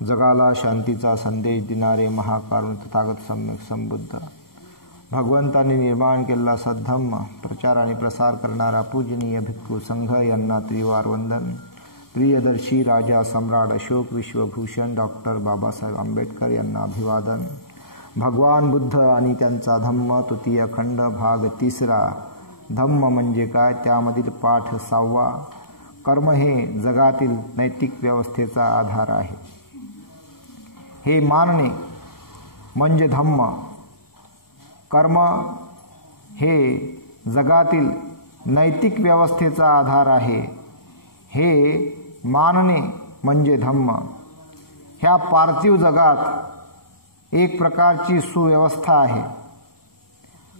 जगाला शांतीचा संदेश देणारे महाकारुण तथागत सम्यक संबुद्ध भगवंतांनी निर्माण केलेला सद्धम्म प्रचार आणि प्रसार करणारा पूजनीय भिक्खू संघ यांना त्रिवार वंदन। प्रियदर्शी राजा सम्राट अशोक विश्वभूषण डॉक्टर बाबासाहेब आंबेडकर यांना अभिवादन। भगवान बुद्ध आणि त्यांचा धम्म तृतीय खंड भाग 3। धम्म म्हणजे काय, त्यामधील पाठ 6वा। कर्म हे जगातील नैतिक व्यवस्थेचा आधार आहे हे मानणे म्हणजे धम्म। कर्म हे जगातील नैतिक व्यवस्थेचा आधार आहे हे मानणे म्हणजे धम्म। ह्या पार्थिव जगात एक प्रकारची सुव्यवस्था आहे,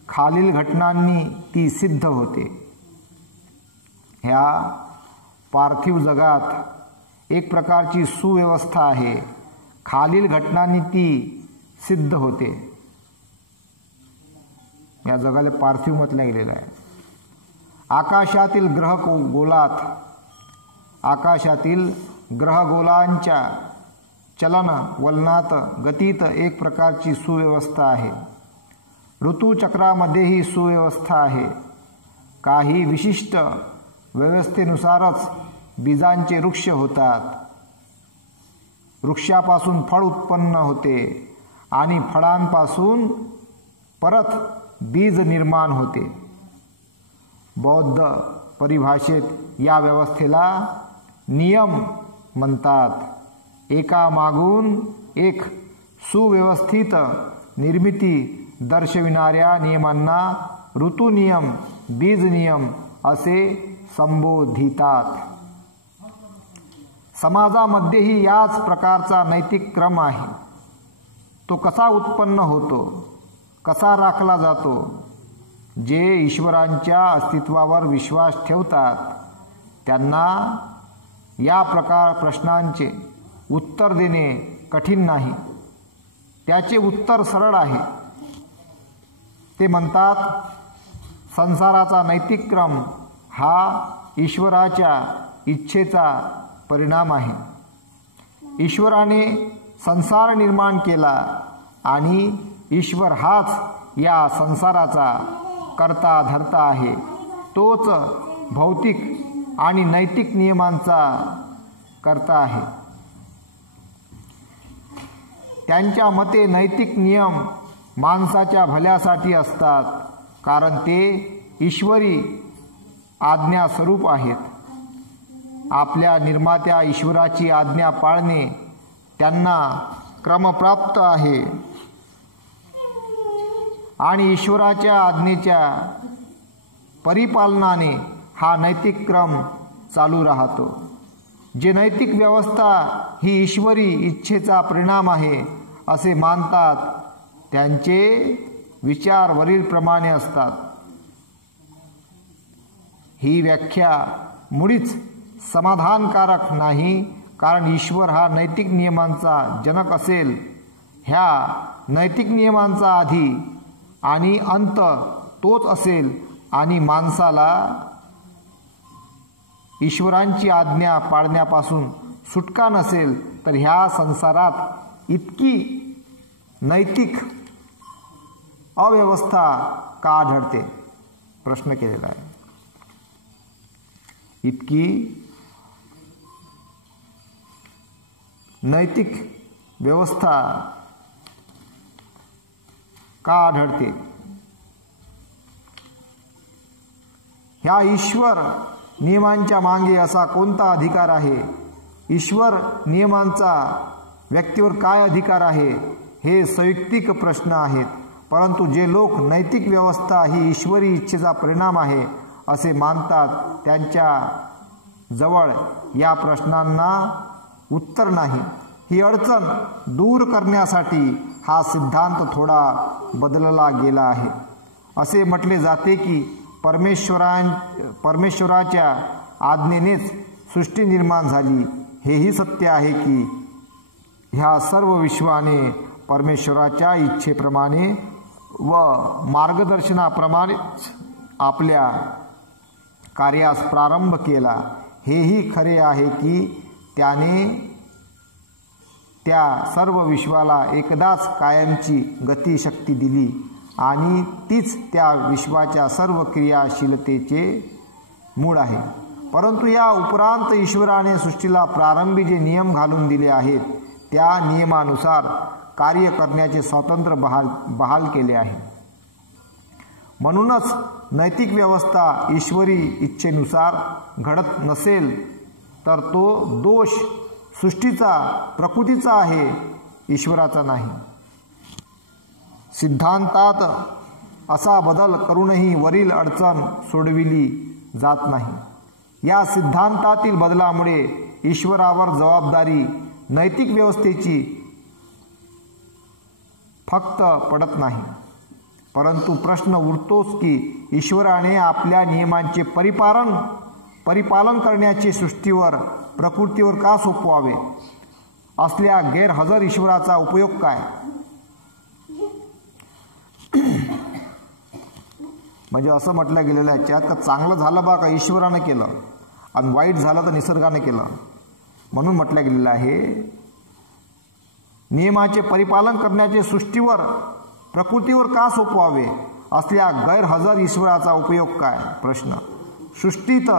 खालील घटनांनी ती सिद्ध होते। ह्या पार्थिव जगात एक प्रकारची सुव्यवस्था आहे, खालील घटनांनी ती सिद्ध होते। या जगाला पार्थिव म्हटलं गेलेलं आहे। आकाशातील ग्रहगोलांच्या चलन वलनात गतीत एक प्रकारची सुव्यवस्था आहे। ऋतुचक्रामध्येही सुव्यवस्था आहे। काही विशिष्ट व्यवस्थेनुसारच बीजांचे वृक्ष होतात, वृक्षापासून फळ उत्पन्न होते आणि फळांपासून परत बीज निर्माण होते। बौद्ध परिभाषेत या व्यवस्थेला नियम म्हणतात। एकामागून एक सुव्यवस्थित निर्मिती दर्शविणाऱ्या नियमांना ऋतुनियम, बीज नियम असे संबोधितात। समाजामध्येही याच प्रकारचा नैतिक क्रम आहे। तो कसा उत्पन्न होतो, कसा राखला जातो? जे ईश्वरांच्या अस्तित्वावर विश्वास ठेवतात त्यांना या प्रश्नांचे उत्तर देणे कठीण नाही। त्याचे उत्तर सरळ आहे। ते म्हणतात, संसाराचा नैतिक क्रम हा ईश्वराच्या इच्छेचा परिणाम आहे। ईश्वराने संसार निर्माण केला आणि ईश्वर हाच या संसाराचा कर्ता धर्ता आहे। तोच भौतिक आणि नैतिक नियमांचा कर्ता आहे। त्यांच्या मते नैतिक नियम माणसाच्या भल्यासाठी असतात, कारण ते ईश्वरी आज्ञा स्वरूप आहेत। आपल्या निर्मात्या ईश्वराची आज्ञा पाळणे त्यांना क्रमप्राप्त आहे आणि ईश्वराच्या आज्ञेच्या परिपालनाने हा नैतिक क्रम चालू राहतो। जे नैतिक व्यवस्था ही ईश्वरी इच्छेचा परिणाम आहे असे मानतात त्यांचे विचार वरीलप्रमाणे असतात। ही व्याख्या मुळीच समाधानकारक नाही, कारण ईश्वर हा नैतिक नियमांचा जनक असेल। ह्या नैतिक नियमांचा आधी आणि अंत तोच असेल आणि माणसाला ईश्वरांची आज्ञा पाळण्यापासून सुटका नसेल तर ह्या संसारात इतकी नैतिक अव्यवस्था का आढळते? प्रश्न केलेला आहे। इतकी नैतिक व्यवस्था का आढळते? ह्या ईश्वर नियमांच्या मागे असा कोणता अधिकार आहे? ईश्वर नियमांचा व्यक्तीवर काय अधिकार आहे? हे संयुक्तिक प्रश्न आहेत। परंतु जे लोक नैतिक व्यवस्था ही ईश्वरी इच्छेचा परिणाम आहे असे मानतात त्यांच्या जवळ या प्रश्नांना उत्तर नाही। ही अडचण दूर करण्यासाठी हा सिद्धांत थोडा बदलला गेला आहे। असे म्हटले जाते की परमेश्वराच्या आज्ञेनेच सृष्टी निर्माण झाली। हेही सत्य आहे की ह्या सर्व विश्वाने परमेश्वराच्या इच्छेप्रमाणे व मार्गदर्शनाप्रमाणेच आपल्या कार्यास प्रारंभ केला। हेही खरे आहे की त्याने त्या सर्व विश्वाला एकदाच कायमची गतिशक्ती दिली आणि तीच त्या विश्वाच्या सर्व क्रियाशीलतेचे मूळ आहे. परंतु या उपरांत ईश्वराने सृष्टीला प्रारंभी जे नियम घालून दिले आहेत त्या नियमानुसार कार्य करण्याचे स्वातंत्र्य बहाल केले आहे. म्हणूनच नैतिक व्यवस्था ईश्वरी इच्छेनुसार घडत नसेल तर तो दोष सृष्टीचा, प्रकृतीचा आहे, ईश्वराचा नाही. सिद्धांतात असा बदल करूनही वरील अडचण सोडविली जात नाही. या सिद्धांतातील बदलामुळे ईश्वरावर जबाबदारी नैतिक व्यवस्थेची फक्त पडत नाही, परंतु प्रश्न उरतोच की ईश्वराने आपल्या नियमांचे परिपालन करण्याचे सृष्टीवर, प्रकृतीवर का सोपवावे? असल्या गैरहजर ईश्वराचा उपयोग काय? म्हणजे असं म्हटलं गेलेलं आहे त्यात का चांगलं झालं बा का ईश्वरानं केलं आणि वाईट झालं तर निसर्गानं केलं. म्हणून म्हटलं गेलेलं आहे नियमाचे परिपालन करण्याचे सृष्टीवर, प्रकृतीवर का सोपवावे? असल्या गैरहजर ईश्वराचा उपयोग काय? प्रश्न. सृष्टीत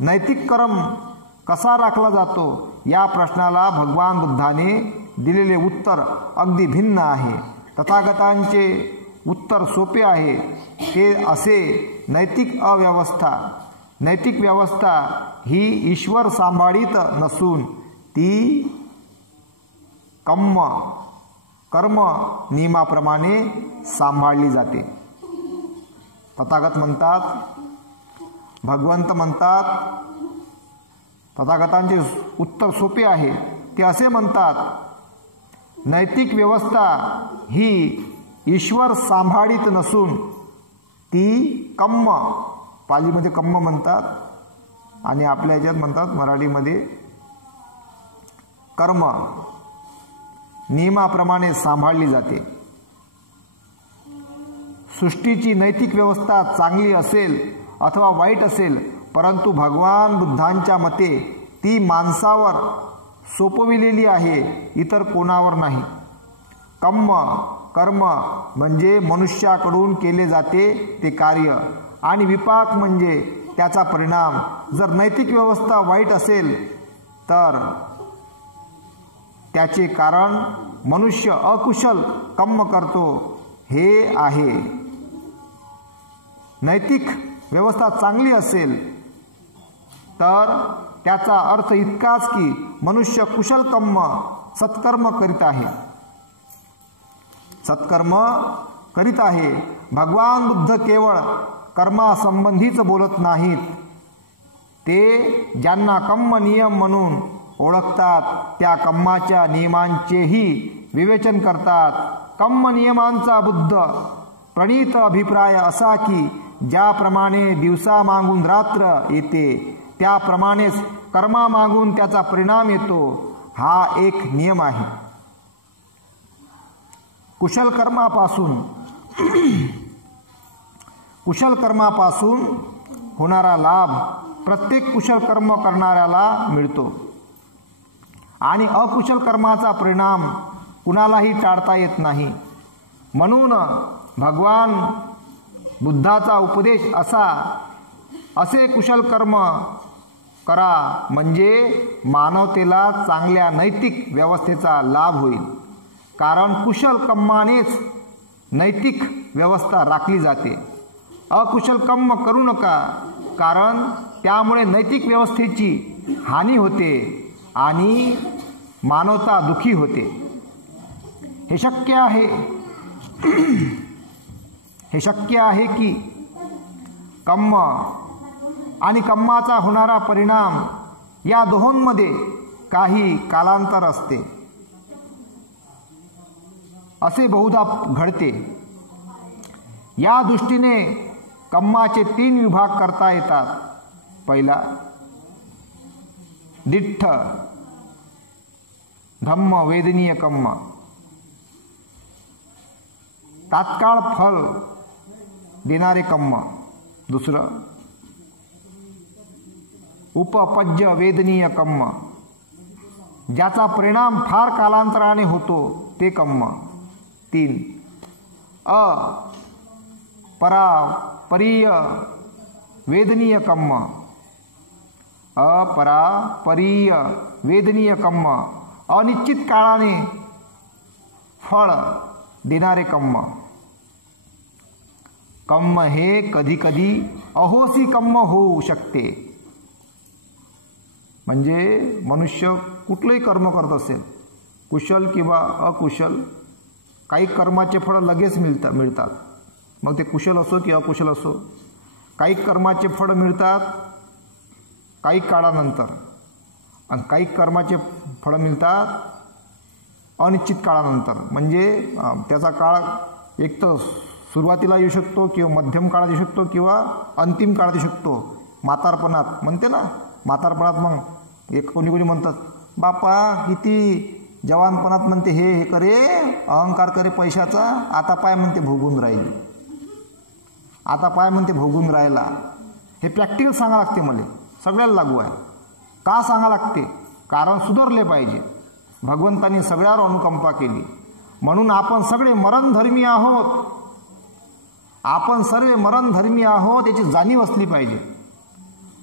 नैतिक कर्म कसा राखला जातो या प्रश्नाला भगवान बुद्धाने दिलेले उत्तर अगदी भिन्न आहे. तथागतांचे उत्तर सोपे आहे. ते असे नैतिक व्यवस्था ही ईश्वर सांभाळीत नसून ती कर्म नियमाप्रमाणे सांभाळली जाते. तथागत म्हणतात, भगवंत म्हणतात, तथागतांचे उत्तर सोपे आहे. ते असे म्हणतात नैतिक व्यवस्था ही ईश्वर सांभाळीत नसून ती पालीमध्ये कम्म म्हणतात आणि आपल्या ह्याच्यात म्हणतात मराठीमध्ये कर्म नियमाप्रमाणे सांभाळली जाते. सृष्टीची नैतिक व्यवस्था चांगली असेल अथवा वाईट असेल, परंतु भगवान बुद्धांच्या मते ती माणसावर सोपविलेली आहे, इतर कोणावर नाही. कर्म म्हणजे मनुष्याकडून केले जाते ते कार्य आणि विपाक म्हणजे त्याचा परिणाम. जर नैतिक व्यवस्था वाईट असेल तर त्याचे कारण मनुष्य अकुशल कर्म करतो हे आहे. नैतिक व्यवस्था चांगली असेल तर त्याचा अर्थ इतकाच की मनुष्य कुशल सत्कर्म करीत आहे. भगवान बुद्ध केवळ कर्मासंबंधीच बोलत नाहीत. ते ज्यांना कर्म नियम म्हणून ओळखतात त्या कर्माच्या नियमांचेही विवेचन करतात. कर्म नियमांचा बुद्ध प्रणीत अभिप्राय असा की ज्याप्रमाणे दिवसा मागून रात्र येते त्याप्रमाणेच कर्मा मागून त्याचा परिणाम येतो, हा एक नियम आहे. कुशल कर्मापासून होणारा लाभ प्रत्येक कुशल कर्म करणाऱ्याला मिळतो आणि अकुशल कर्माचा परिणाम कुणालाही टाळता येत नाही. म्हणून भगवान बुद्धाचा उपदेश असे कुशल कर्म करा म्हणजे मानवतेला चांगल्या नैतिक व्यवस्थेचा लाभ होईल. कारण कुशल कर्मानेच नैतिक व्यवस्था राखली जाते. अकुशल कर्म करू नका, कारण त्यामुळे नैतिक व्यवस्थेची हानी होते आणि मानवता दुखी होते. हे शक्य आहे की कर्म आणि कर्माचा होणारा परिणाम या दोहोंमध्ये काही कालांतर असते, असे बहुधा घडते. या दृष्टीने कर्माचे 3 विभाग करता येतात. पहिला दिठ्ठ धम्म वेदनीय कर्म, तात्काळ फल देणारे कर्म. दुसरं उपपज्य वेदनीय कर्म ज्याचा परिणाम फार कालांतराने होतो ते कर्म. 3. अपरापरीय वेदनीय कर्म. अपरापरीय वेदनीय कर्म, अनिश्चित काळाने फळ देणारे कर्म. कर्म हे कधी कधी अहोसी कर्म होऊ शकते. म्हणजे मनुष्य कुठलंही कर्म करत असेल, कुशल किंवा अकुशल, काही कर्माचे फळ लगेच मिळतात. मग ते कुशल असो की अकुशल असो. काही कर्माचे फळ मिळतात काही काळानंतर, आणि काही कर्माचे फळ मिळतात अनिश्चित काळानंतर. म्हणजे त्याचा काळ एक तर सुरुवातीला येऊ शकतो किंवा मध्यम काळात येऊ शकतो किंवा अंतिम काळात येऊ शकतो. म्हातारपणात म्हणते ना, म्हातारपणात मग एक कोणी म्हणतात, बापा किती जवानपणात म्हणते हे करे, अहंकार करे पैशाचा, आता पाय म्हणते भोगून राहिली, आता पाय म्हणते भोगून राहिला. हे प्रॅक्टिकल सांगा लागते मला, सगळ्याला लागू आहे. का सांगा लागते? कारण सुधारले पाहिजे. भगवंतांनी सगळ्यावर अनुकंपा केली, म्हणून आपण सगळे मरणधर्मी आहोत. आपण सर्व मरणधर्मी आहोत याची जाणीव असली पाहिजे.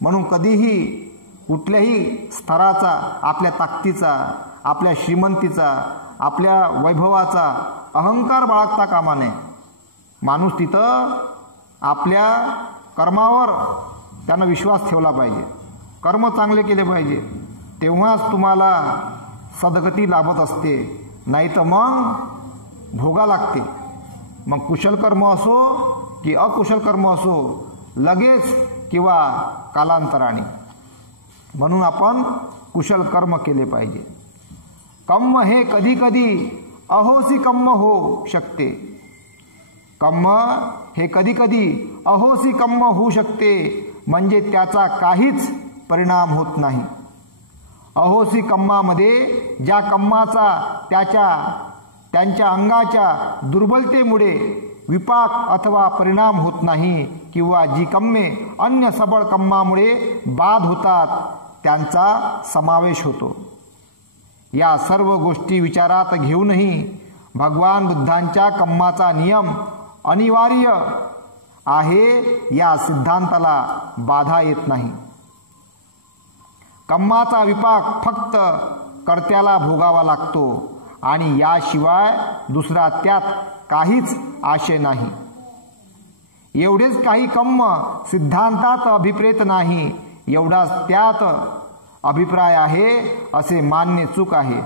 म्हणून कधीही कुठल्याही स्तराचा, आपल्या ताकदीचा, आपल्या श्रीमंतीचा, आपल्या वैभवाचा अहंकार बाळगता कामा नये. माणूस तिथं आपल्या कर्मावर त्यानं विश्वास ठेवला पाहिजे. कर्म चांगले केले पाहिजे, तेव्हाच तुम्हाला सद्गती लाभत असते, नाही तर मग भोगा लागते. मग कुशल कर्म असो की अकुशल कर्म असो, लगेच किंवा कालांतराने. म्हणून आपण कुशल कर्म केले पाहिजे. कर्म हे कधी कधी अहोसी कर्म होऊ शकते. कर्म हे कधी कधी अहोसी कर्म होऊ शकते, म्हणजे त्याचा काहीच परिणाम होत नाही. अहोसी कर्मामध्ये ज्या कर्माचा त्यांच्या अंगाच्या दुर्बलतेमुळे विपाक अथवा परिणाम होत नाही, किंवा जी कर्मे अन्य सबळ कर्मामुळे बाद होतात त्यांचा समावेश होतो. या सर्व गोष्टी विचारात घेऊनही भगवान बुद्धांच्या कर्माचा नियम अनिवार्य आहे या सिद्धांताला बाधा येत नाही. कर्माचा विपाक फक्त कर्त्याला भोगावा लागतो आणि याशिवाय दुसरा त्यात काहीच आशय नाही. एवढेच काही कर्म सिद्धांतात अभिप्रेत नाही, एवढाच त्यात अभिप्राय आहे असे मानणे चूक आहे.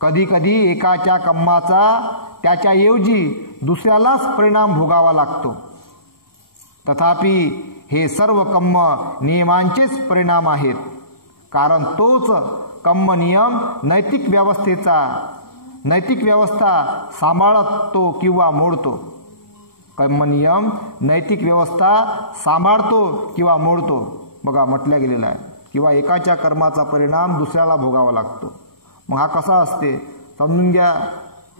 कधी कधी एकाच्या कर्माचा त्याच्याऐवजी दुसऱ्यालाच परिणाम भोगावा लागतो. तथापि हे सर्व कर्म नियमांचेच परिणाम आहेत, कारण तोच कर्म नियम नैतिक व्यवस्था सांभाळतो किंवा मोडतो. कर्म नियम नैतिक व्यवस्था सांभाळतो किंवा मोडतो. बघा म्हटलं गेलेलं आहे, किंवा एकाच्या कर्माचा परिणाम दुसऱ्याला भोगावा लागतो. मग हा कसा असते समजून घ्या.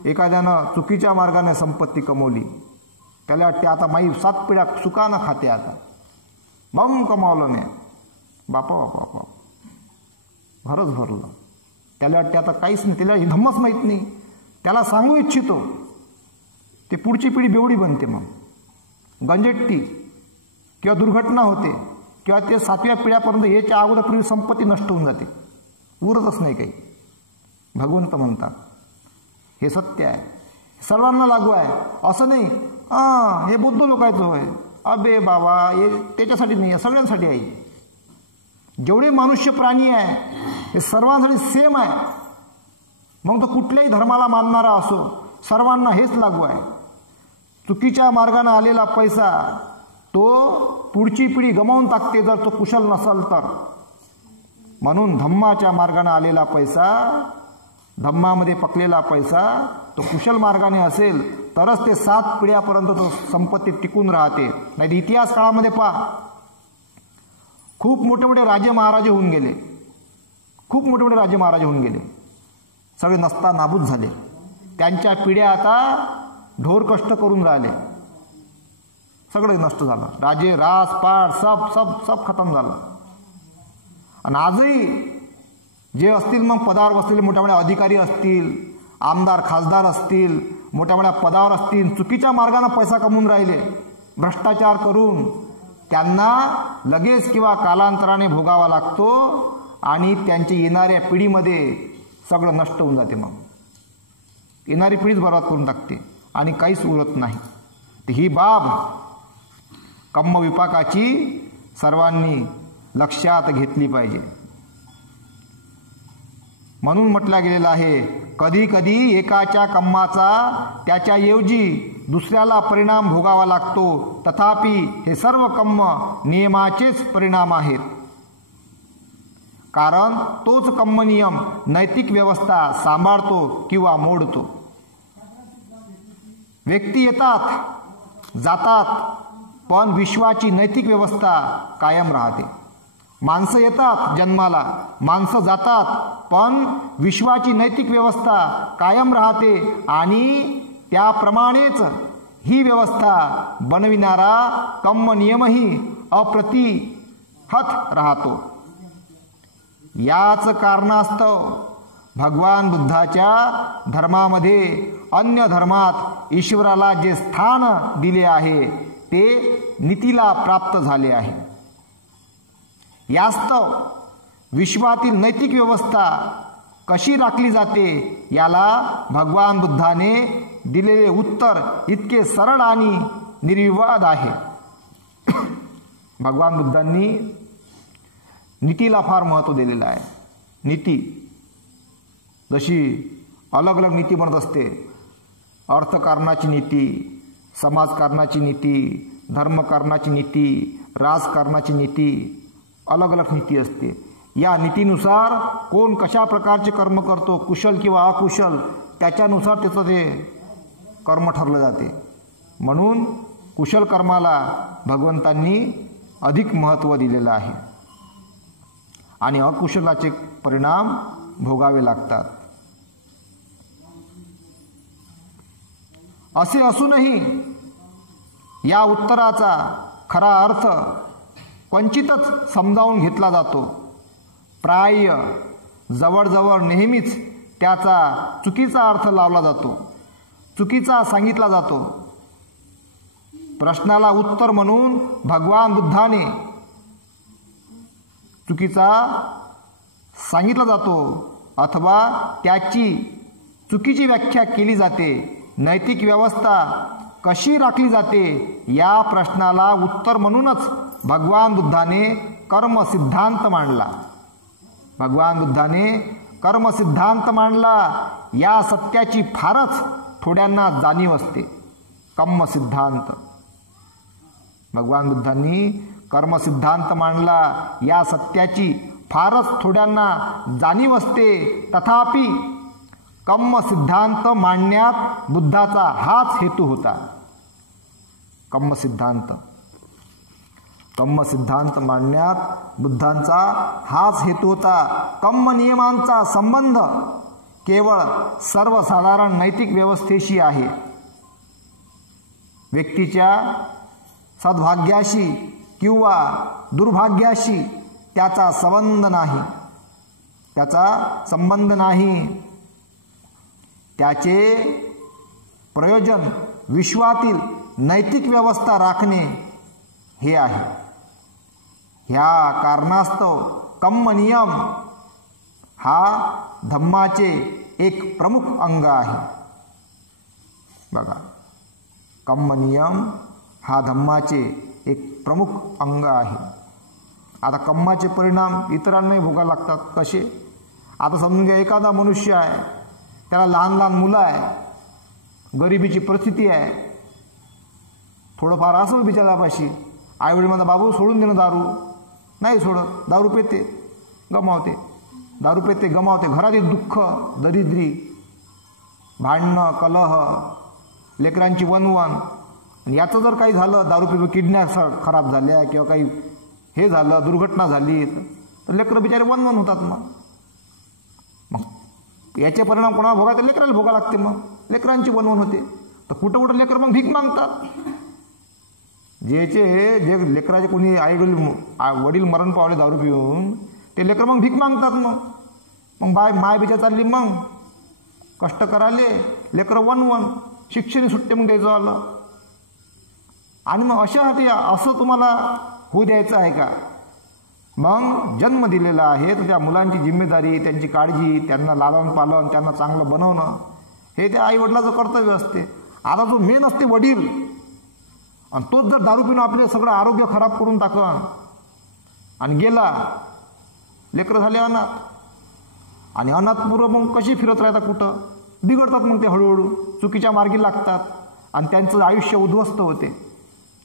एखाद्यानं चुकीच्या मार्गाने संपत्ती कमवली, त्याला वाटते आता माई 7 पिढ्या सुखानं खाते, आता बम कमावलं नाही, बापा बापा बापा भरच भरलं. त्याला वाटते आता काहीच नाही, त्याला धम्मच माहीत नाही. त्याला सांगू इच्छितो, ते पुढची पिढी बेवडी बनते, मग गंजट्टी किंवा दुर्घटना होते, किंवा ते 7व्या पिढ्यापर्यंत याच्या अगोदर पूर्वी संपत्ती नष्ट होऊन जाते, उरतच नाही काही. भगवंत म्हणतात हे सत्य आहे, सर्वांना लागू आहे. असं नाही हे बुद्ध लोकांचं होय, अबे बाबा हे त्याच्यासाठी नाही, सगळ्यांसाठी आहे. जेवढे मनुष्य प्राणी आहे हे सर्वांसाठी सेम आहे. मग तो कुठल्याही धर्माला मानणारा असो, सर्वांना हेच लागू आहे. चुकीच्या मार्गाने आलेला पैसा तो पुढची पिढी गमावून टाकते जर तो कुशल नसेल तर. म्हणून धम्माच्या मार्गाने आलेला पैसा, धम्मामध्ये पकलेला पैसा तो कुशल मार्गाने असेल तरच ते 7 पिढ्यापर्यंत तो संपत्ती टिकून राहते. नाही इतिहास काळामध्ये पहा, खूप मोठे मोठे राजे महाराजे होऊन गेले, खूप मोठे मोठे राजे महाराजे होऊन गेले, सगळे नसता नाबूद झाले. त्यांच्या पिढ्या आता ढोर कष्ट करून राहिले, सगळं नष्ट झालं. राजे रास पाट सब सब सब खतम झालं. आणि आजही जे असतील मग पदावर बसलेले मोठ्या मोठ्या अधिकारी असतील, आमदार खासदार असतील, मोठ्या मोठ्या पदावर असतील, चुकीच्या मार्गाने पैसा कमवून राहिले, भ्रष्टाचार करून, त्यांना लगेच किंवा कालांतराने भोगावा लागतो आणि त्यांच्या येणाऱ्या पिढीमध्ये सगळं नष्ट होऊन जाते. मग येणारी पिढीच बर्बाद करून टाकते आणि काहीच उरत नाही. तर ही बाब कम्म विपाकाची सर्वांनी लक्षात घेतली पाहिजे. म्हणून म्हटलं गेलेलं आहे, कधी कधी एकाच्या कम्माचा त्याच्याऐवजी दुसऱ्याला परिणाम भोगावा लागतो, तथापि हे सर्व कम्म नियमाचेच परिणाम आहेत. कारण तोच कम्म नियम नैतिक व्यवस्था सांभाळतो किंवा मोडतो. व्यक्ती येतात जातात, पण विश्वाची नैतिक व्यवस्था कायम राहते. माणसं येतात जन्माला, माणसं जातात, पण विश्वाची नैतिक व्यवस्था कायम राहते आणि त्याप्रमाणेच ही व्यवस्था बनविणारा कम्म नियमही अप्रतिहत राहतो. याच कारणास्तव भगवान बुद्धाच्या धर्मामध्ये अन्य धर्मात ईश्वराला जे स्थान दिले आहे ते नीतीला प्राप्त झाले आहे. यास्तव विश्वातील नैतिक व्यवस्था कशी राखली जाते याला भगवान बुद्धाने दिलेले उत्तर इतके सरळ आणि निर्विवाद आहे. भगवान बुद्धांनी नीतीला फार महत्त्व दिलेलं आहे. नीती जशी अलग अलग नीती बनत असते, अर्थकारणाची नीती, समाजकारणाची नीती, धर्मकारणाची नीती, राजकारणाची नीती, अलग अलग नीती असते. या नीतीनुसार कोण कशा प्रकारचे कर्म करतो, कुशल किंवा अकुशल, त्याच्यानुसार त्याचं ते कर्म ठरलं जाते. म्हणून कुशल कर्माला भगवंतांनी अधिक महत्त्व दिलेलं आहे आणि अकुशलाचे परिणाम भोगावे लागतात. असे असूनही या उत्तराचा खरा अर्थ क्वचितच समजावून घेतला जातो. प्राय जवळजवळ नेहमीच त्याचा चुकीचा अर्थ लावला जातो, चुकीचा सांगितला जातो. प्रश्नाला उत्तर म्हणून भगवान बुद्धाने चुकीचा सांगितला जातो अथवा त्याची चुकीची व्याख्या केली जाते. नैतिक व्यवस्था कशी राखली जाते या प्रश्नाला उत्तर म्हणूनच भगवान बुद्धाने कर्म सिद्धांत मांडला. भगवान बुद्धाने कर्म सिद्धांत मांडला. या सत्याची फारच थोड्यांना जाणीव असते. कम्म सिद्धांत भगवान बुद्धांनी कर्म सिद्धांत मांडला. या सत्याची फारच थोड्यांना जाणीव असते. तथापि कम्म सिद्धांत मांडण्यात बुद्धाचा हाच हेतू होता. कम्म सिद्धांत मांडण्यात बुद्धांचा हाच हेतू होता. कम्म नियमांचा संबंध केवळ सर्वसाधारण नैतिक व्यवस्थेशी आहे. व्यक्तीच्या सद्भाग्याशी किंवा दुर्भाग्याशी त्याचा संबंध नाही. त्याचे प्रयोजन विश्वातील नैतिक व्यवस्था राखणे हे आहे. ह्या कारणास्तव कम्म नियम हा धम्माचे एक प्रमुख अंग आहे. बघा, कम्म नियम हा धम्माचे एक प्रमुख अंग आहे. आता कम्माचे परिणाम इतरांनाही भोगावे लागतात. कसे? आता समजून घ्या, एखादा मनुष्य आहे, त्याला लहान लहान मुलं आहे, गरिबीची परिस्थिती आहे, थोडंफार असं बिचारापाशी आईवडील म्हणतात, बाबू सोडून देणं दारू, नाही सोडत, दारू पेते गमावते, घरातील दुःख, दरिद्री, भांडणं, कलह, लेकरांची वनवन, याचं जर काही झालं, दारू पिऊन किडनॅप खराब झाल्या किंवा काही हे झालं, दुर्घटना झाली, तर लेकरं बिचारे वनवन होतात. मग याचे परिणाम कोणाला भोगायचे? लेकराला भोगा लागते. मग लेकरांची वनवन होते. तर कुठं लेकर मग भीक मागतात. जे लेकराचे कोणी वडील मरण पावले दारू पिऊन, ते लेकर मग भीक मागतात. मग मग माय बिचा चालली मग कष्ट कराले, लेकरं वन शिक्षण सुट्टे मग द्यायचं आलं. आणि मग अशासाठी असं तुम्हाला होऊ द्यायचं आहे का? मग जन्म दिलेला आहे तर त्या मुलांची जिम्मेदारी, त्यांची काळजी, त्यांना लालन पालन, त्यांना चांगलं बनवणं हे त्या आईवडिलाचं कर्तव्य असते. आता जो मेन असते वडील, आणि तोच जर दारू पिऊन आपले सगळं आरोग्य खराब करून टाकन आणि गेला, लेकरं झाले अनाथ. आणि अनाथ मुलं मग कशी फिरत राहतात, कुठं बिघडतात, मग ते हळूहळू चुकीच्या मार्गी लागतात आणि त्यांचं आयुष्य उद्ध्वस्त होते.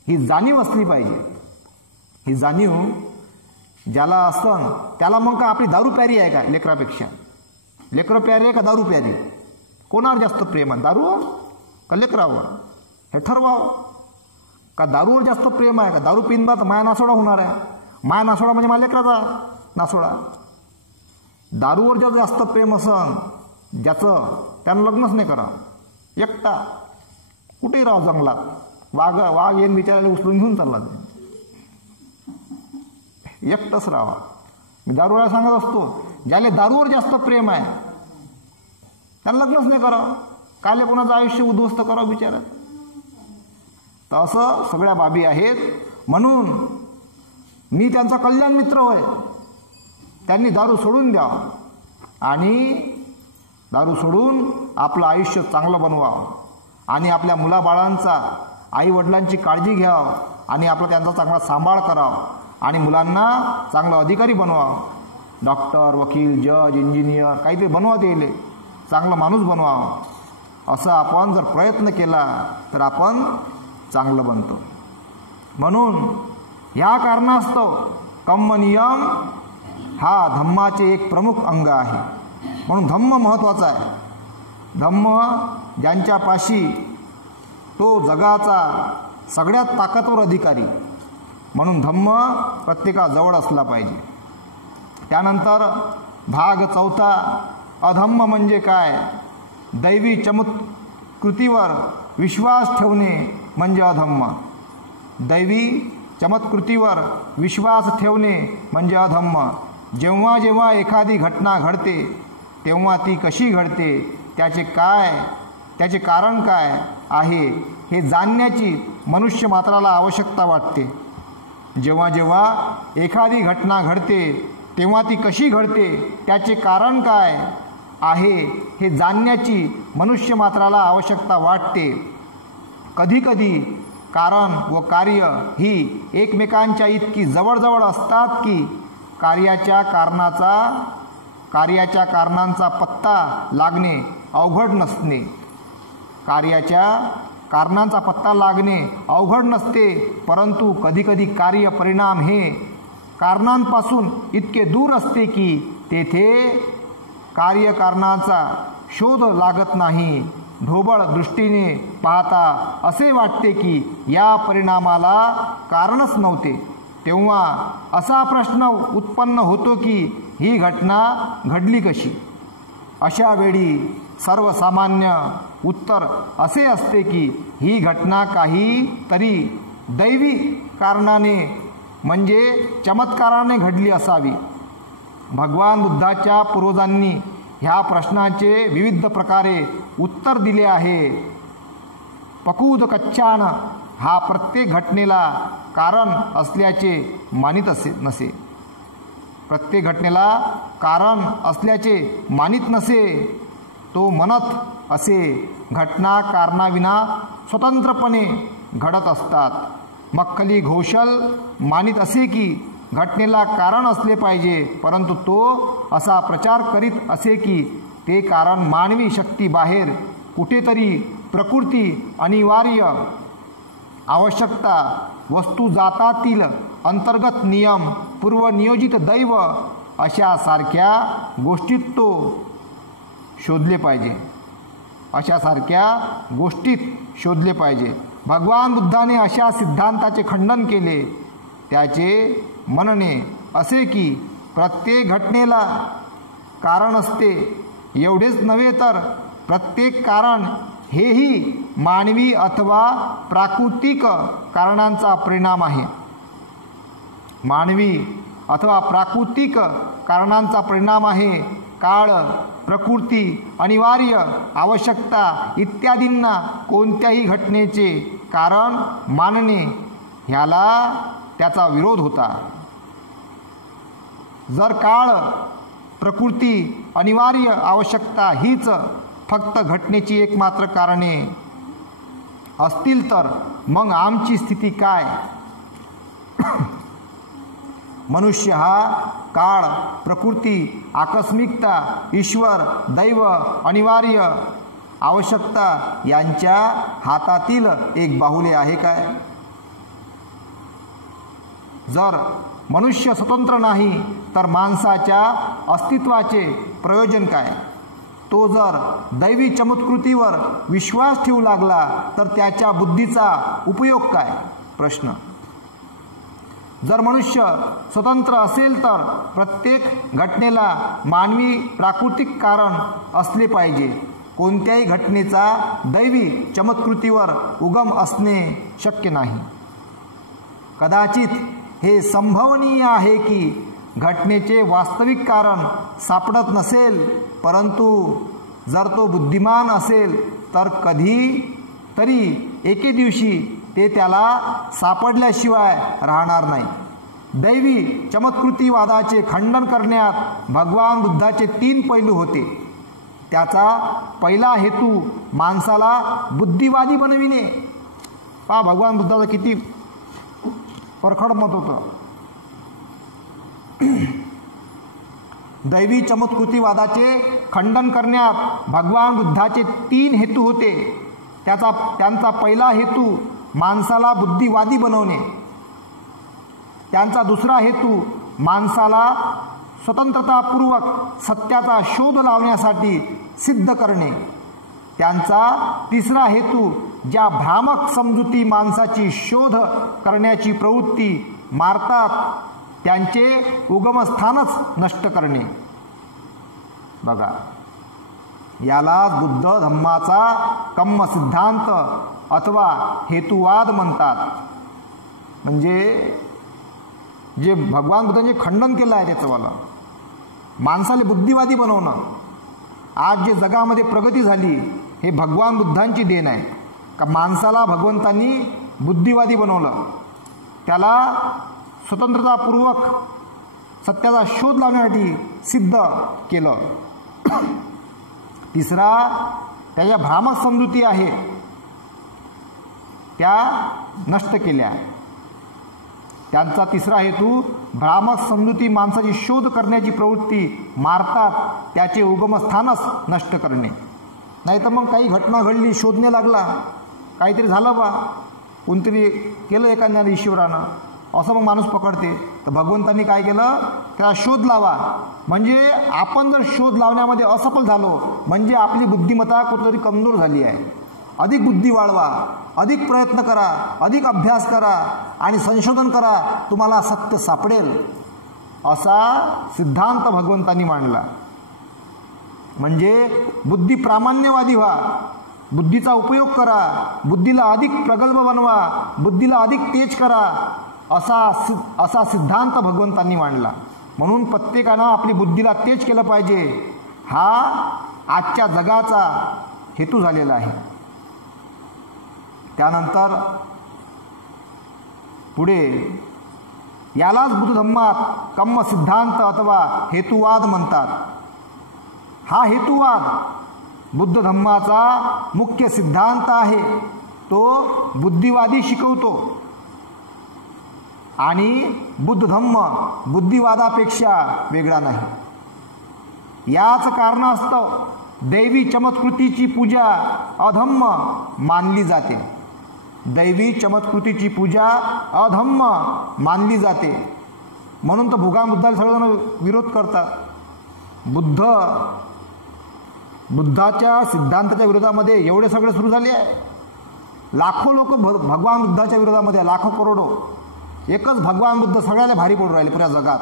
ही जाणीव असली पाहिजे. ही जाणीव ज्याला असतं त्याला मग का आपली दारू प्यारी आहे का लेकरापेक्षा? लेकरं प्यारी आहे का दारू प्यारी? कोणावर जास्त प्रेम आहे, दारूवर का लेकरावर? हे ठरवावं. का दारूवर जास्त प्रेम आहे का दारू पिन तर माया नासोडा होणार आहे? माया नासोडा म्हणजे माझ्या लेकराचा नासोडा. दारूवर ज्याचं जास्त प्रेम असन ज्याचं, त्यानं लग्नच नाही करावं. एकटा कुठेही राहा जंगलात, वाघ येऊन बिचारायला उचलून घेऊन चालला ते, एकटंच राहा. मी दारूला सांगत असतो, ज्याला दारूवर जास्त प्रेम आहे त्याला लग्नच नाही करावं. काले कोणाचं आयुष्य उद्ध्वस्त करावं बिचारा. तर असं सगळ्या बाबी आहेत. म्हणून मी त्यांचा कल्याण मित्र होय. त्यांनी दारू सोडून द्यावं आणि दारू सोडून आपलं आयुष्य चांगलं बनवावं आणि आपल्या मुलाबाळांचा, आईवडिलांची काळजी घ्यावं आणि आपला त्यांचा चांगला सांभाळ करावा आणि मुलांना चांगलं अधिकारी बनवावं. डॉक्टर, वकील, जज, इंजिनियर काहीतरी बनवा, येईल चांगला माणूस बनवावं. असं आपण जर प्रयत्न केला तर आपण चांगलं बनतो. म्हणून या कारणास्तव कम्मनियम हा धम्माचे एक प्रमुख अंग आहे. म्हणून धम्म महत्त्वाचा आहे. धम्म ज्यांच्यापाशी तो जगाचा सगळ्यात ताकदवर अधिकारी, म्हणून धम्म प्रत्येकाजवळ असला पाहिजे. त्यानंतर भाग 4 अधम्म म्हणजे काय? दैवी चमत्कृतीवर विश्वास ठेवणे म्हणजे अधम्म. दैवी चमत्कृतीवर विश्वास ठेवणे म्हणजे अधम्म. जेव्हा जेव्हा एखादी घटना घडते तेव्हा ती कशी घडते, त्याचे कारण काय आहे हे जाणण्याची मनुष्य मात्राला आवश्यकता वाटते. जेव्हा जेव्हा एखादी घटना घडते तेव्हा ती कशी घडते, त्याचे कारण काय आहे हे जाणण्याची मनुष्य मात्राला आवश्यकता वाटते. कधीकधी कारण व कार्य ही एकमेकांच्या इतकी जवळजवळ असतात की कार्याच्या कारणांचा पत्ता लागणे अवघड नसते. कार्याच्या कारणांचा पत्ता लागणे अवघड नसते, परंतु कधीकधी कार्य परिणाम हे कारणांपासून इतके दूर असते की तेथे कार्यकारणाचा शोध लागत नाही. ढोबळ दृष्टीने पाहता असे वाटते की या परिणामाला कारणच नव्हते. तेव्हा असा प्रश्न उत्पन्न होतो की ही घटना घडली कशी? अशा वेळी सर्वसामान्य उत्तर असे असते की ही घटना काहीतरी दैवी कारणाने म्हणजे चमत्काराने घडली असावी. भगवान बुद्धाच्या पूर्वजांनी ह्या प्रश्नाचे विविध प्रकारे उत्तर दिले आहे. पकूद कच्चान हा प्रत्येक घटनेला कारण असल्याचे मानित नसे. प्रत्येक घटनेला कारण असल्याचे मानित नसे, तो म्हणत असे घटना कारणाविना स्वतंत्रपणे घडत असतात. मक्खली घोषल मानित असे की घटनेला कारण असले पाहिजे, परंतु तो असा प्रचार करीत असे की ते कारण मानवी शक्ती बाहेर कुठेतरी प्रकृती, अनिवार्य आवश्यकता, वस्तू जातातील अंतर्गत नियम, पूर्वनियोजित दैव अशा सारख्या गोष्टीत तो शोधले पाहिजे. भगवान बुद्धाने अशा सिद्धांताचे खंडन केले. त्याचे म्हणणे असे की प्रत्येक घटनेला कारण असते. एवढेच नव्हे तर प्रत्येक कारण हेही मानवी अथवा प्राकृतिक कारणांचा परिणाम आहे. मानवी अथवा प्राकृतिक कारणांचा परिणाम आहे. काळ, प्रकृती, अनिवार्य, आवश्यकता इत्यादींना कोणत्याही घटनेचे कारण मानणे ह्याला त्याचा विरोध होता. जर काळ, प्रकृती, अनिवार्य, आवश्यकता हीच फक्त घटनेची एकमात्र कारणे असतील तर मग आमची स्थिती काय? मनुष्य हा काळ, प्रकृती, आकस्मिकता, ईश्वर, दैव, अनिवार्य, आवश्यकता यांच्या हातातील एक बाहुले आहे काय? जर मनुष्य स्वतंत्र नाही तर माणसाच्या अस्तित्वाचे प्रयोजन काय? तो जर दैवी चमत्कृतीवर विश्वास ठेवू लागला तर त्याच्या बुद्धीचा उपयोग काय? प्रश्न. जर मनुष्य स्वतंत्र असेल तर प्रत्येक घटनेला मानवी प्राकृतिक कारण असले पाहिजे. कोणत्याही घटनेचा दैवी चमत्कृतीवर उगम असणे शक्य नाही. कदाचित हे संभवनीय आहे की घटनेचे वास्तविक कारण सापडत नसेल, परंतु जर तो बुद्धिमान असेल तर कधी तरी एके दिवशी ते त्याला सापडल्याशिवाय राहणार नाही. दैवी चमत्कृतीवादाचे खंडन करण्यात भगवान बुद्धाचे 3 पैलू होते. त्याचा पहिला हेतू माणसाला बुद्धिवादी बनविणे. पहा भगवान बुद्धाचं किती परखड मत होतं. दैवी चमत्कृतीवादाचे खंडन करण्यात भगवान बुद्धाचे 3 हेतू होते. त्यांचा पहिला हेतू माणसाला बुद्धिवादी बनवणे. त्यांचा दुसरा हेतू माणसाला स्वतंत्रतापूर्वक सत्याचा शोध लावण्यासाठी सिद्ध करणे. त्यांचा तिसरा हेतू ज्या भ्रामक समजुती माणसाची शोध करण्याची प्रवृत्ती मारतात त्यांचे उगमस्थानच नष्ट करणे. बघा, याला बुद्ध धम्माचा कम्म सिद्धांत अथवा हेतुवाद म्हणतात. म्हणजे जे भगवान बुद्धांचे खंडन केलं आहे त्याचंवालं माणसाला बुद्धिवादी बनवणं. आज जे जगामध्ये प्रगती झाली हे भगवान बुद्धांची देण आहे. का माणसाला भगवंतांनी बुद्धिवादी बनवलं, त्याला स्वतंत्रतापूर्वक सत्याचा शोध लावण्यासाठी सिद्ध केलं. तिसरा त्याच्या भ्रामक समजुती आहे त्या नष्ट केल्या. त्यांचा तिसरा हेतू भ्रामक समजुती माणसाची शोध करण्याची प्रवृत्ती मारतात त्याचे उगमस्थानच नष्ट करणे. नाही तर मग काही घटना घडली, शोधणे लागला, काहीतरी झालं बा, कोणतरी केलं एखाद्याने ईश्वरानं, असं मग माणूस पकडते. तर भगवंतांनी काय केलं, त्याला शोध लावा. म्हणजे आपण जर शोध लावण्यामध्ये असफल झालो म्हणजे आपली बुद्धिमत्ता कुठेतरी कमजोर झाली आहे. अधिक बुद्धी वाढवा, अधिक प्रयत्न करा, अधिक अभ्यास करा आणि संशोधन करा, तुम्हाला सत्य सापडेल, असा सिद्धांत भगवंतांनी मांडला. म्हणजे बुद्धी प्रामाण्यवादी व्हा, बुद्धीचा उपयोग करा, बुद्धीला अधिक प्रगल्भ बनवा, बुद्धीला अधिक तेज करा, असा सिद्धांत भगवंतांनी मांडला. म्हणून प्रत्येकानं आपली बुद्धीला तेज केलं पाहिजे. हा आजच्या जगाचा हेतू झालेला आहे. त्यानंतर पुढे यालाच बुद्ध धम्मात कम्म सिद्धांत अथवा हेतुवाद म्हणतात. हा हेतुवाद बुद्ध धम्माचा मुख्य सिद्धांत आहे. तो बुद्धिवादी शिकवतो आणि बुद्ध धम्म बुद्धिवादापेक्षा वेगळा नाही. याच कारणास्तव दैवी चमत्कृतीची पूजा अधम्म मानली जाते. दैवी चमत्कृतीची पूजा अधम्म मानली जाते. म्हणून तर भगवान बुद्धाला सगळेजण विरोध करतात. बुद्धाच्या सिद्धांताच्या विरोधामध्ये एवढे सगळे सुरू झाले आहे. लाखो लोक भगवान बुद्धाच्या विरोधामध्ये, लाखो करोडो. एकच भगवान बुद्ध सगळ्याला भारी पडून राहिले पुऱ्या जगात.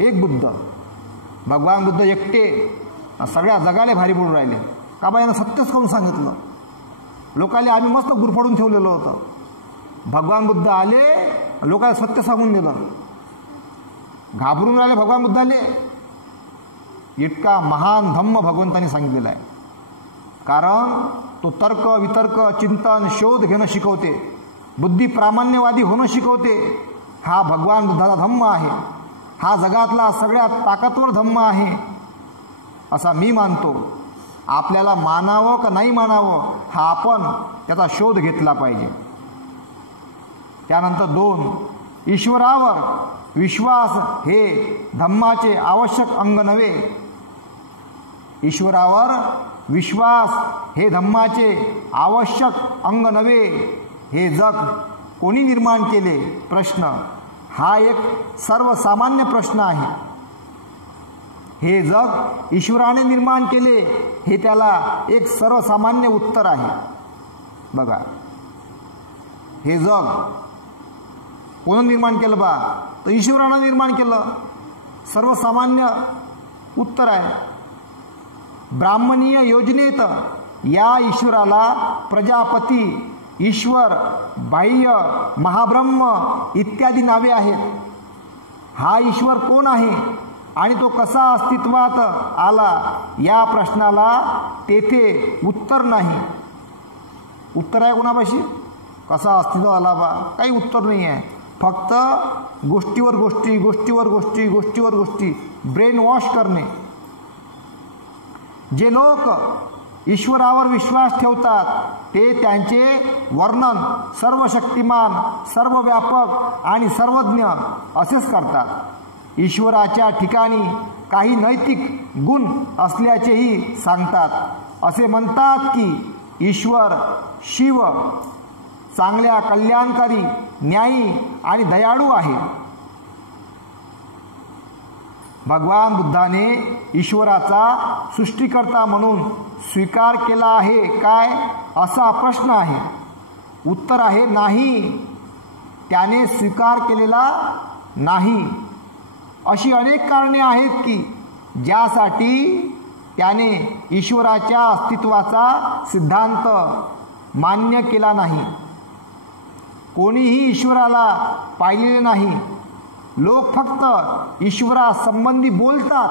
एक बुद्ध, भगवान बुद्ध एकटे सगळ्या जगाला भारी पडून राहिले. का बा यानं सत्यच करून सांगितलं. लोकांना आम्ही मस्त गुरफडून ठेवलेलं होतं. भगवान बुद्ध आले, लोकांना सत्य सांगून दिलं. घाबरून राहिले भगवान बुद्ध आले. इतका महान धम्म भगवंतांनी सांगितलेला आहे. कारण तो तर्क वितर्क चिंतन शोध घेणं शिकवते, बुद्धी प्रामाण्यवादी होणं शिकवते. हा भगवान बुद्धाचा धम्म आहे. हा जगातला सगळ्यात ताकदवर धम्म आहे असा मी मानतो. आपल्याला मानावं का नाही मानावं हा आपण त्याचा शोध घेतला पाहिजे. त्यानंतर 2, ईश्वरावर विश्वास हे धम्माचे आवश्यक अंग नव्हे. ईश्वरावर विश्वास हे धम्माचे आवश्यक अंग नव्हे. हे जग कोणी निर्माण केले? प्रश्न हा एक सर्वसामान्य प्रश्न आहे. हे जग ईश्वराने निर्माण केले हे त्याला एक सर्वसामान्य उत्तर आहे. बघा, हे जग कोण निर्माण केलं बा? तर ईश्वरानं निर्माण केलं. सर्वसामान्य उत्तर आहे. ब्राह्मणीय योजनेत या ईश्वराला प्रजापती, ईश्वर, बाह्य, महाब्रह्म इत्यादी नावे आहेत. हा ईश्वर कोण आहे आणि तो कसा अस्तित्वात आला या प्रश्नाला तेथे उत्तर नाही. उत्तर आहे कोणापाशी? कसा अस्तित्वात आला बा? काही उत्तर नाही आहे. फक्त गोष्टीवर गोष्टी, गोष्टीवर गोष्टी, गोष्टीवर गोष्टी, ब्रेन वॉश करणे. जे लोक ईश्वरावर विश्वास ठेवतात ते त्यांचे वर्णन सर्वशक्तिमान, सर्वव्यापक आणि सर्वज्ञ असेच करतात. ईश्वराच्या ठिकाणी काही नैतिक गुण असल्याचेही सांगतात. असे म्हणतात की ईश्वर, शिव चांगल्या, कल्याणकारी, न्यायी आणि दयाळू आहे. भगवान बुद्धाने ईश्वराचा सृष्टिकर्ता म्हणून स्वीकार केला आहे काय, असा प्रश्न आहे. उत्तर आहे नाही. त्याने स्वीकार केलेला नाही. अशी अनेक कारणे आहेत की ज्यासाठी त्याने ईश्वराच्या अस्तित्वाचा सिद्धांत मान्य केला नाही. कोणीही ईश्वराला पाहिलेले नाही. लोक फक्त ईश्वरासंबंधी बोलतात.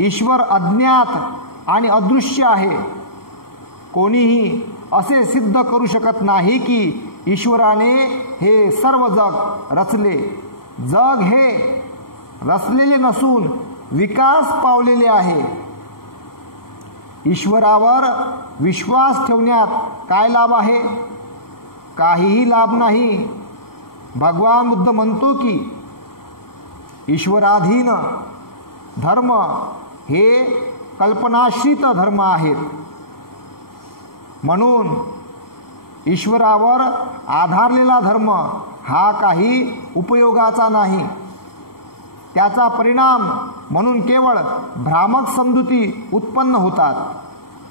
ईश्वर अज्ञात आणि अदृश्य आहे. कोणीही असे सिद्ध करू शकत नाही की ईश्वराने हे सर्व जग रचले. जग हे रचलेले नसून विकास पावलेले आहे. ईश्वरावर विश्वास ठेवण्यात काय लाभ आहे? काहीही लाभ नाही. भगवान बुद्ध म्हणतो की ईश्वराधीन धर्म हे कल्पनाश्रित धर्म आहेत. म्हणून ईश्वरावर आधारलेला धर्म हा काही उपयोगाचा नाही. त्याचा परिणाम म्हणून केवळ भ्रामक समजुती उत्पन्न होतात.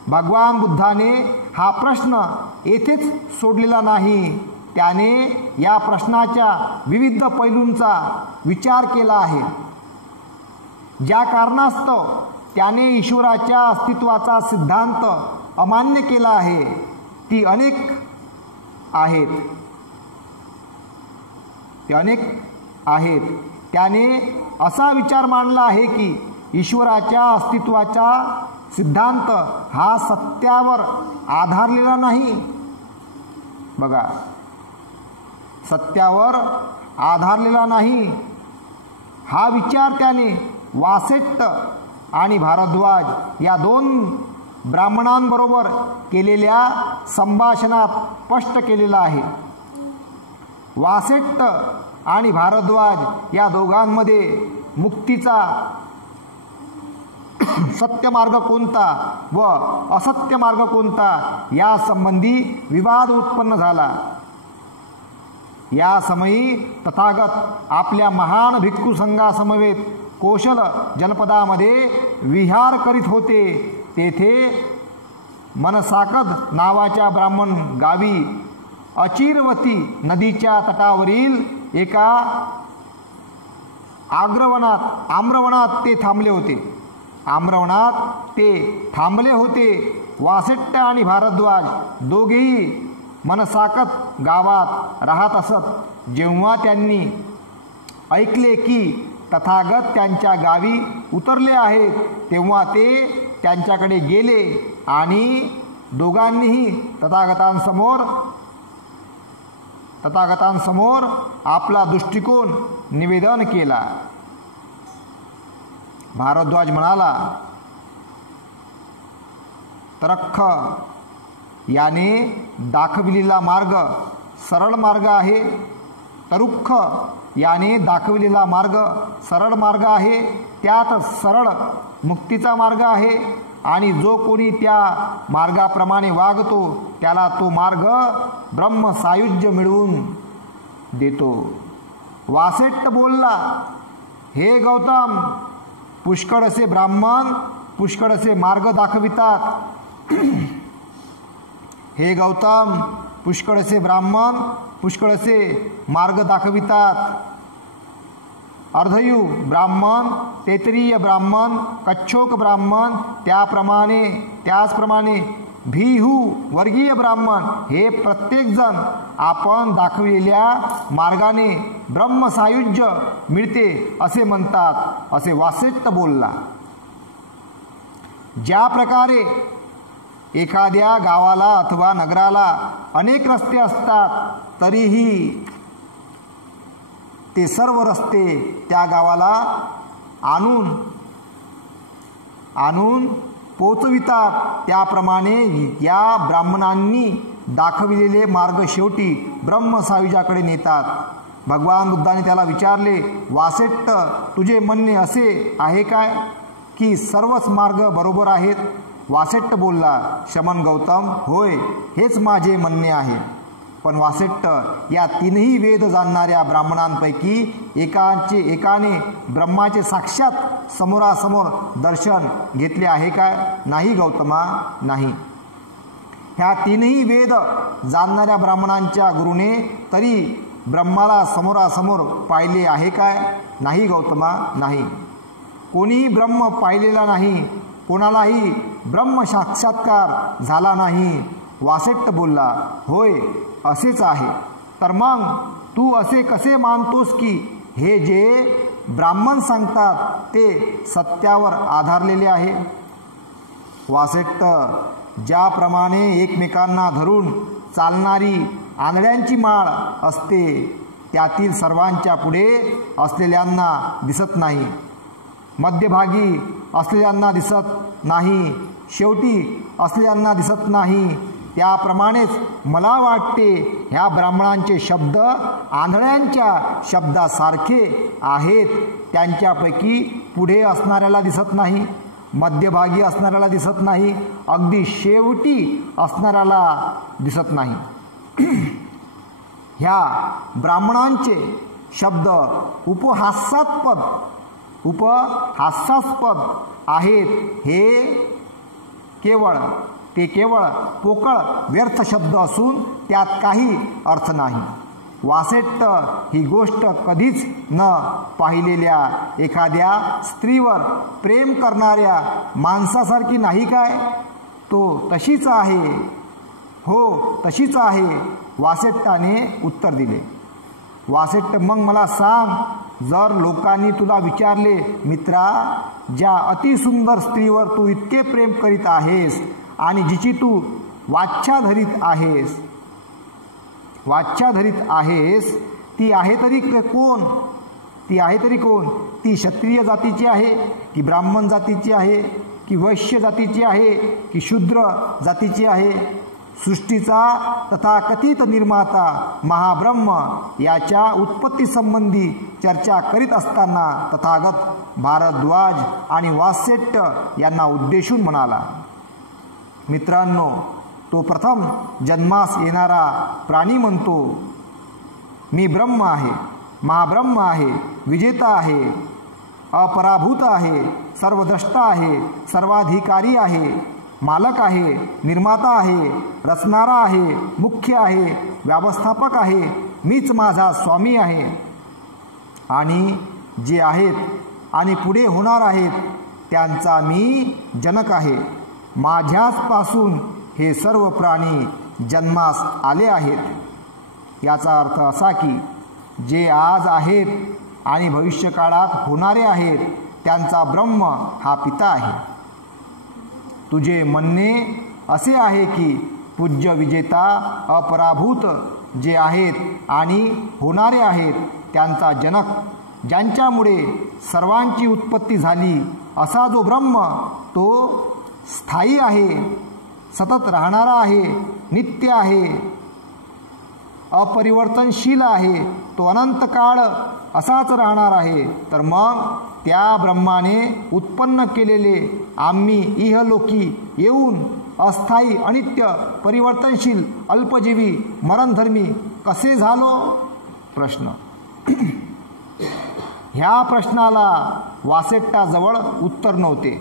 भगवान बुद्धाने हा प्रश्न येथेच सोडलेला नाही. त्याने या प्रश्नाच्या विविध पैलूंचा विचार केला आहे. ज्या कारणास्तव त्याने ईश्वराच्या अस्तित्वाचा सिद्धांत अमान्य केला आहे ती अनेक आहेत. त्याने असा विचार मांडला आहे की ईश्वराच्या अस्तित्वाचा सिद्धांत हा सत्यावर आधारलेला नाही. बघा, सत्यावर आधारलेला नाही. हा विचार त्याने वासेट्ट आणि भारद्वाज या 2 ब्राह्मणांबरोबर केलेल्या संभाषणात स्पष्ट केलेला आहे. वासेट्ट आणि भारद्वाज या दोघांमध्ये मुक्तीचा सत्य मार्ग कोणता व असत्य मार्ग कोणता या संबंधी विवाद उत्पन्न झाला. या समयी तथागत आपल्या महान भिक्खू संघासमवेत कोशल जनपदामध्ये विहार करीत होते. तेथे मनसाकद नावाच्या ब्राह्मण गावी अचिरवती नदीच्या तटावरील एका आम्रवनात ते थांबले होते. वासेट्ट आणि भारद्वाज दोघेही मनसाकत गावात राहत असत. जेव्हा त्यांनी ऐकले की तथागत त्यांच्या गावी उतरले आहेत तेव्हा ते त्यांच्याकडे गेले आणि दोघांनीही तथागतांसमोर आपला दृष्टिकोन निवेदन केला. भारद्वाज म्हणाला, तरख्ख याने दाखविलेला मार्ग सरळ मार्ग आहे. तरुख्ख याने दाखविलेला मार्ग सरळ मार्ग आहे. त्यात सरळ मुक्तीचा मार्ग आहे आणि जो कोणी त्या मार्गाप्रमाणे वागतो त्याला तो मार्ग ब्रह्मसायुज्य मिळवून देतो. वासेट्ट बोलला, हे गौतम, पुष्कळ असे ब्राह्मण पुष्कळ असे मार्ग दाखवितात. हे गौतम, पुष्कळ असे ब्राह्मण पुष्कळ असे मार्ग दाखवितात. अर्धयू ब्राह्मण, तैत्तिरीय ब्राह्मण, कच्छोक ब्राह्मण, त्याचप्रमाणे भीहू वर्गीय ब्राह्मण हे प्रत्येकजण आपण दाखविलेल्या मार्गाने ब्रह्मसायुज्य मिळते असे म्हणतात, असे वासेट्ट बोलला. ज्या प्रकारे एखाद्या गावाला अथवा नगराला अनेक रस्ते असतात तरीही ते सर्व रस्ते त्या गावाला आणून पोचवितात, त्याप्रमाणे या ब्राह्मणांनी दाखविलेले मार्ग शेवटी ब्रह्मसायुज्याकडे नेतात. भगवान बुद्धाने त्याला विचारले, वासेट्ट, तुझे म्हणणे असे आहे काय की सर्वच मार्ग बरोबर आहेत? वासेट्ट बोलला, शमन गौतम, होय, हेच माझे म्हणणे आहे. पण वासेट्ट, या तीनही वेद जाणणाऱ्या ब्राह्मणांपैकी एकाने ब्रह्माचे साक्षात समोरासमोर दर्शन घेतले आहे काय? नाही गौतमा, नाही. ह्या तीनही वेद जाणणाऱ्या ब्राह्मणांच्या गुरुने तरी ब्रह्माला समोरासमोर पाहिले आहे काय? नाही गौतमा, नाही. कोणीही ब्रह्म पाहिलेला नाही, कोणालाही ब्रह्म साक्षात्कार झाला नाही. वासेट्ट बोलला, होय, असेच आहे. तर मग तू असे कसे मानतोस की हे जे ब्राह्मण सांगतात ते सत्यावर आधारलेले आहे? वासेट्ट, ज्याप्रमाणे एकमेकांना धरून चालणारी आंधळ्यांची माळ असते, त्यातील सर्वांच्या पुढे असलेल्यांना दिसत नाही, मध्यभागी असलेल्यांना दिसत नाही, शेवटी असलेल्यांना दिसत नाही, त्याप्रमाणेच मला वाटते ह्या ब्राह्मणांचे शब्द आंधळ्यांच्या शब्दासारखे आहेत. त्यांच्यापैकी पुढे असणाऱ्याला दिसत नाही, मध्यभागी असणाऱ्याला दिसत नाही, अगदी शेवटी असणाऱ्याला दिसत नाही. ह्या ब्राह्मणांचे शब्द उपहास्यास्पद आहेत. ते केवळ पोकळ व्यर्थ शब्द असून त्यात काही अर्थ नाही. वासेट्ट, ही गोष्ट कधीच न पाहिलेल्या एखाद्या स्त्रीवर प्रेम करणाऱ्या माणसासारखी नाही काय? तो तशीच आहे. हो, तशीच आहे, वासेट्टाने उत्तर दिले. वासेट्ट, मग मला सांग, जर लोकांनी तुला विचारले, मित्रा, ज्या अतिसुंदर स्त्रीवर तू इतके प्रेम करीत आहेस आणि जिची तू वाच्छा धरीत आहेस, ती आहे तरी कोण? ती क्षत्रिय जातीची आहे की ब्राह्मण जातीची आहे की वैश्य जातीची आहे की शूद्र जातीची आहे? सृष्टीचा तथाकथित निर्माता महाब्रह्म याच्या उत्पत्तीसंबंधी चर्चा करीत असताना तथागत भारद्वाज आणि वासेट्ट यांना उद्देशून म्हणाला, मित्रांनो, तो प्रथम जन्मास येणारा प्राणी म्हणतो, मी ब्रह्म आहे, महाब्रह्म आहे, विजेता आहे, अपराभूत आहे, सर्वद्रष्टा आहे, सर्वाधिकारी आहे, मालक आहे, निर्माता आहे, रचणारा आहे, मुख्य आहे, व्यवस्थापक आहे, मीच माझा स्वामी आहे. आणि जे आहेत आणि पुढे होणार आहेत त्यांचा मी जनक आहे. माझ्याचपासून हे सर्व प्राणी जन्मास आले आहेत. याचा अर्थ असा की जे आज आहेत आणि भविष्यकाळात होणारे आहेत त्यांचा ब्रह्म हा पिता आहे. तुझे म्हणणे असे आहे की पूज्य विजेता अपराभूत जे आहेत आणि होणारे आहेत त्यांचा जनक, ज्यांच्यामुळे सर्वांची उत्पत्ती झाली असा जो ब्रह्म तो स्थायी आहे, सतत राहणारा आहे, नित्य आहे, अपरिवर्तनशील आहे, तो अनंत काळ असाच राहणार आहे. तर मग त्या ब्रह्माने उत्पन्न केलेले आम्ही इहलोकी येऊन अस्थायी, अनित्य, परिवर्तनशील, अल्पजीवी, मरणधर्मी कसे झालो? प्रश्न. ह्या प्रश्नाला वासेट्टाजवळ उत्तर नव्हते.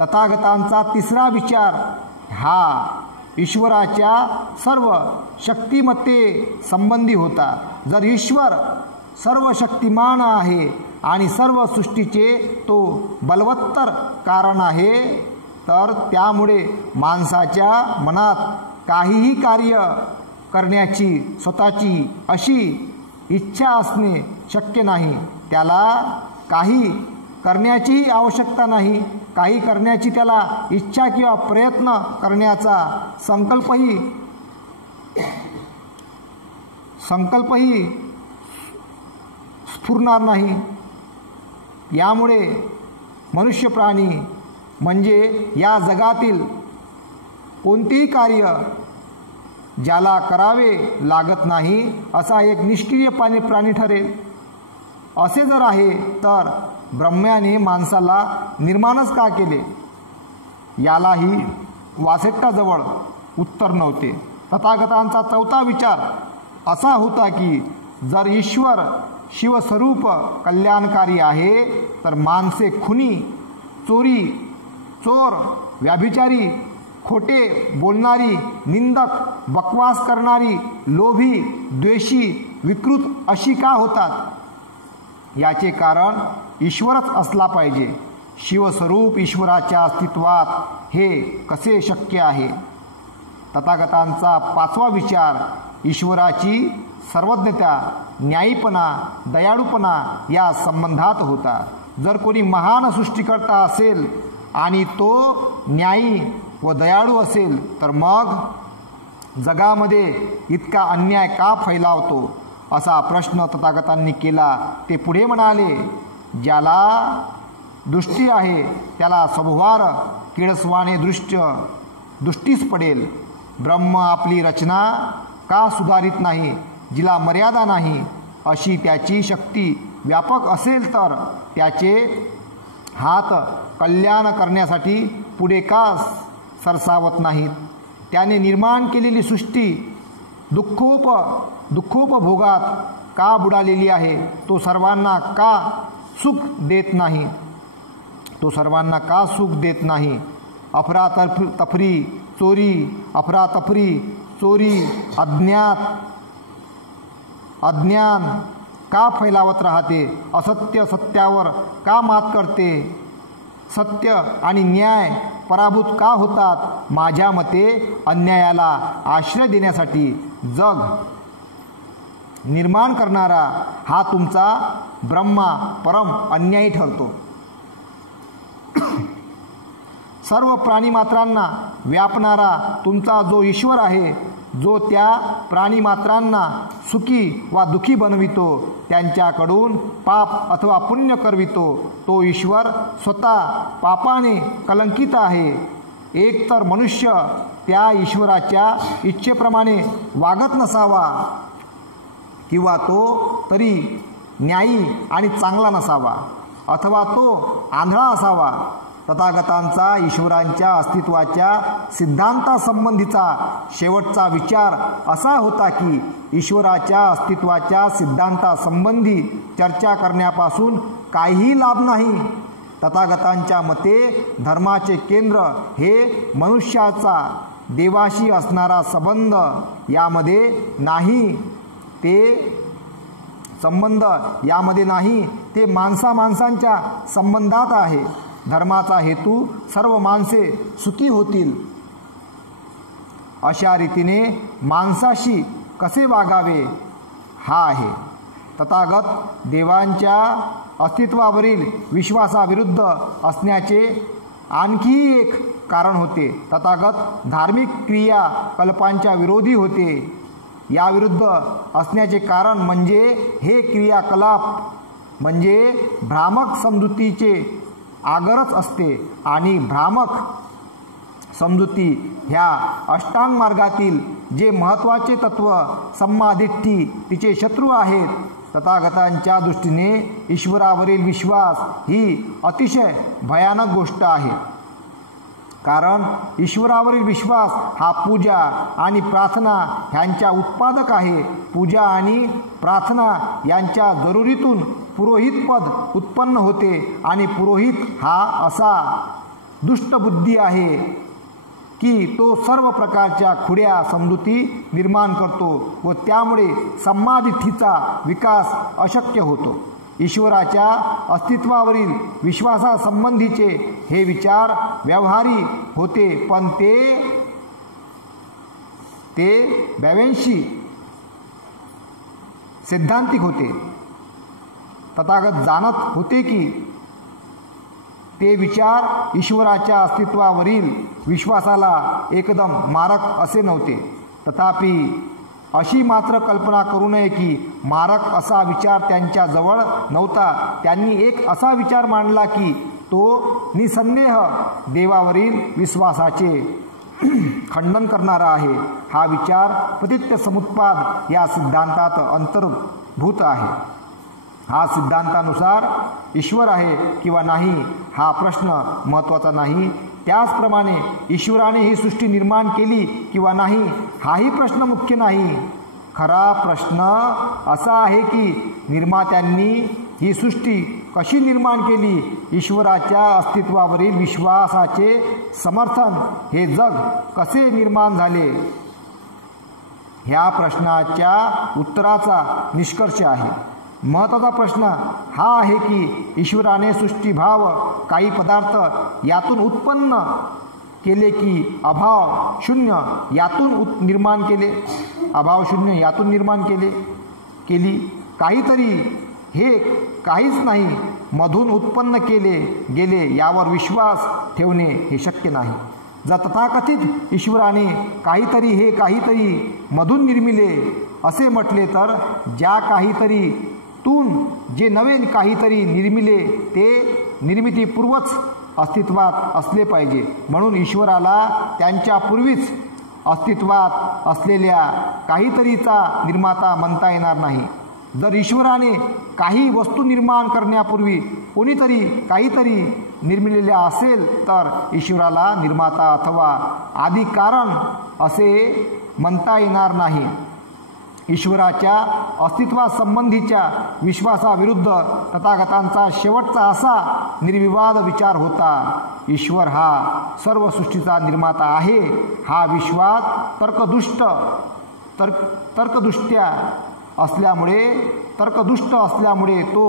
तथागतांचा तिसरा विचार हा ईश्वराच्या सर्व शक्तिमत्ते संबंधी होता. जर ईश्वर सर्व शक्तिमान आहे आणि सर्व सृष्टीचे तो बलवत्तर कारण आहे, तर त्यामुळे माणसाच्या मनात काहीही कार्य करण्याची स्वतःची अशी इच्छा असणे शक्य नाही. त्याला काही करण्याचीही आवश्यकता नाही. काही करण्याची त्याला इच्छा किंवा प्रयत्न करण्याचा संकल्पही स्फुरणार नाही. यामुळे मनुष्य प्राणी म्हणजे या जगातील कोणतेही कार्य ज्याला करावे लागत नाही असा एक निष्क्रिय प्राणी ठरेल. असे जर आहे तर ब्रह्म्याने माणसाला निर्माणच का केले? यालाही वासेट्टाजवळ उत्तर नव्हते. तथागतांचा चौथा विचार असा होता की जर ईश्वर शिवस्वरूप कल्याणकारी आहे तर माणसे खुनी, चोर, व्याभिचारी, खोटे बोलणारी, निंदक, बकवास करणारी, लोभी, द्वेषी, विकृत अशी का होतात? याचे कारण ईश्वरच असला पाहिजे. शिवस्वरूप ईश्वराच्या अस्तित्वात हे कसे शक्य आहे? तथागतांचा पाचवा विचार ईश्वराची सर्वज्ञता, न्यायीपणा, दयाळूपणा या संबंधात होता. जर कोणी महान सृष्टिकर्ता असेल आणि तो न्यायी व दयाळू असेल तर मग जगामध्ये इतका अन्याय का फैलावतो असा प्रश्न तथागतांनी केला. ते पुढे म्हणाले, ज्याला दृष्टी आहे त्याला सभोवार किळसवाने दृष्टीस पडेल. ब्रह्म आपली रचना का सुधारित नाही, जिला मर्यादा नाही, अशी त्याची शक्ती व्यापक असेल तर त्याचे हात कल्याण करण्यासाठी पुढे का सरसावत नाहीत? त्याने निर्माण केलेली सृष्टी दुःखोपभोगात का बुडालेली आहे? तो सर्वांना का सुख देत नाही? अफरातफरी, चोरी, अज्ञान का फैलावत राहते? असत्य सत्यावर का मात करते? सत्य आणि न्याय पराभूत का होतात? माझ्या मते अन्यायाला आश्रय देण्यासाठी जग निर्माण करणारा हा तुमचा ब्रह्मा परम अन्यायी ठरतो. सर्व प्राणीमात्रांना व्यापणारा तुमचा जो ईश्वर आहे, जो त्या प्राणीमात्रांना सुखी वा दुखी बनवितो, त्यांच्याकडून पाप अथवा पुण्य करवितो, तो ईश्वर स्वतः पापाने कलंकित आहे. एक तर मनुष्य त्या ईश्वराच्या इच्छेप्रमाणे वागत नसावा किंवा तो तरी न्यायी आणि चांगला नसावा, अथवा तो आंधळा असावा. तथागतांचा ईश्वरांच्या अस्तित्वाच्या सिद्धांतासंबंधीचा शेवटचा विचार असा होता की ईश्वराच्या अस्तित्वाच्या सिद्धांतासंबंधी चर्चा करण्यापासून काहीही लाभ नाही. तथागतांच्या मते धर्माचे केंद्र हे मनुष्याचा देवाशी असणारा संबंध यामध्ये नाही, ते माणसांच्या संबंधात आहे. धर्माचा हेतू सर्व माणसे सुखी होतील अशा रीतीने माणसाशी कसे वागावे हा आहे. तथागत देवांच्या अस्तित्वावरील विश्वासाविरुद्ध असण्याचे आणखी एक कारण होते. तथागत धार्मिक क्रियाकल्पांच्या विरोधी होते. याविरुद्ध असण्याचे कारण म्हणजे हे क्रियाकलाप म्हणजे भ्रामक समजुतीचे आगरच असते आणि भ्रामक समजुती ह्या अष्टांग मार्गातील जे महत्त्वाचे तत्व सम्मादिट्ठी तिचे शत्रू आहेत. तथागतांच्या दृष्टीने ईश्वरावरील विश्वास ही अतिशय भयानक गोष्ट आहे. कारण ईश्वरावरील विश्वास हा पूजा आणि प्रार्थना ह्यांच्या उत्पादक आहे. पूजा आणि प्रार्थना यांच्या जरुरीतून पुरोहितपद उत्पन्न होते आणि पुरोहित हा असा दुष्टबुद्धी आहे की तो सर्व प्रकारच्या खुड्या समजुती निर्माण करतो व त्यामुळे सम्मादिठ्ठीचा विकास अशक्य होतो. ईश्वराच्या अस्तित्वावरील विश्वासासंबंधीचे हे विचार व्यवहारी होते, पण ते व्यावंशी सिद्धांतिक होते. तथागत जाणत होते की ते विचार ईश्वराच्या अस्तित्वावरील विश्वासाला एकदम मारक असे नव्हते. तथापि अशी मात्र कल्पना करू नये की मारक असा विचार त्यांच्या जवळ नव्हता. त्यांनी एक असा विचार मांडला की तो निसंदेह देवावरील विश्वासाचे खंडन करणारा आहे. हा विचार पतित्य समुत्पाद या सिद्धांतात अंतर्भूत आहे. हा सिद्धांतानुसार ईश्वर आहे किंवा नाही हा प्रश्न महत्त्वाचा नाही. त्याचप्रमाणे ईश्वराने ही सृष्टी निर्माण केली किंवा नाही हाही प्रश्न मुख्य नाही. खरा प्रश्न असा आहे की निर्मात्यांनी ही सृष्टी कशी निर्माण केली. ईश्वराच्या अस्तित्वावरील विश्वासाचे समर्थन हे जग कसे निर्माण झाले. ह्या प्रश्नाच्या उत्तराचा निष्कर्ष आहे. महत्त्वाचा प्रश्न हा आहे की ईश्वराने सृष्टीभाव काही पदार्थ यातून उत्पन्न केले की अभाव शून्य यातून निर्माण केले. अभाव शून्य यातून निर्माण केली. काहीतरी हे काहीच नाही मधून उत्पन्न केले गेले यावर विश्वास ठेवणे हे शक्य नाही. जर तथाकथित ईश्वराने काहीतरी हे काहीतरी मधून निर्मिले असे म्हटले तर ज्या काहीतरी तून जे नवे काहीतरी निर्मिले ते निर्मितीपूर्वच अस्तित्वात असले पाहिजे. म्हणून ईश्वराला त्यांच्या पूर्वीच अस्तित्वात असलेल्या काहीतरीचा निर्माता म्हणता येणार नाही. जर ईश्वराने काही वस्तू निर्माण करण्यापूर्वी कोणीतरी काहीतरी निर्मिलेल्या असेल तर ईश्वराला निर्माता अथवा आदी कारण असे म्हणता येणार नाही. ईश्वराच्या अस्तित्वासंबंधीच्या विश्वासाविरुद्ध तथागतांचा शेवटचा असा निर्विवाद विचार होता. ईश्वर हा सर्व सृष्टीचा निर्माता आहे. हा विश्वास तर्कदुष्ट असल्यामुळे तो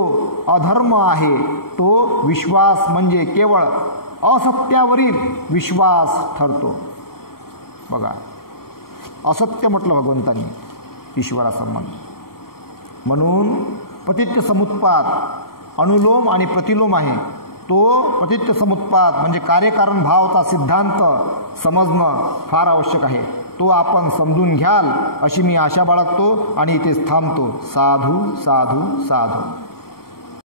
अधर्म आहे. तो विश्वास म्हणजे केवळ असत्यावरील विश्वास ठरतो. बघा, असत्य म्हटलं भगवंतांनी ईश्वरासंबंध. म्हणून पतित्य समुत्पाद अनुलोम आणि प्रतिलोम आहे. तो पतित्य समुत्पाद म्हणजे कार्यकारण भावाचा सिद्धांत समजणं फार आवश्यक आहे. तो आपण समजून घ्याल अशी मी आशा बाळगतो आणि इथेच थांबतो. साधू साधू साधू.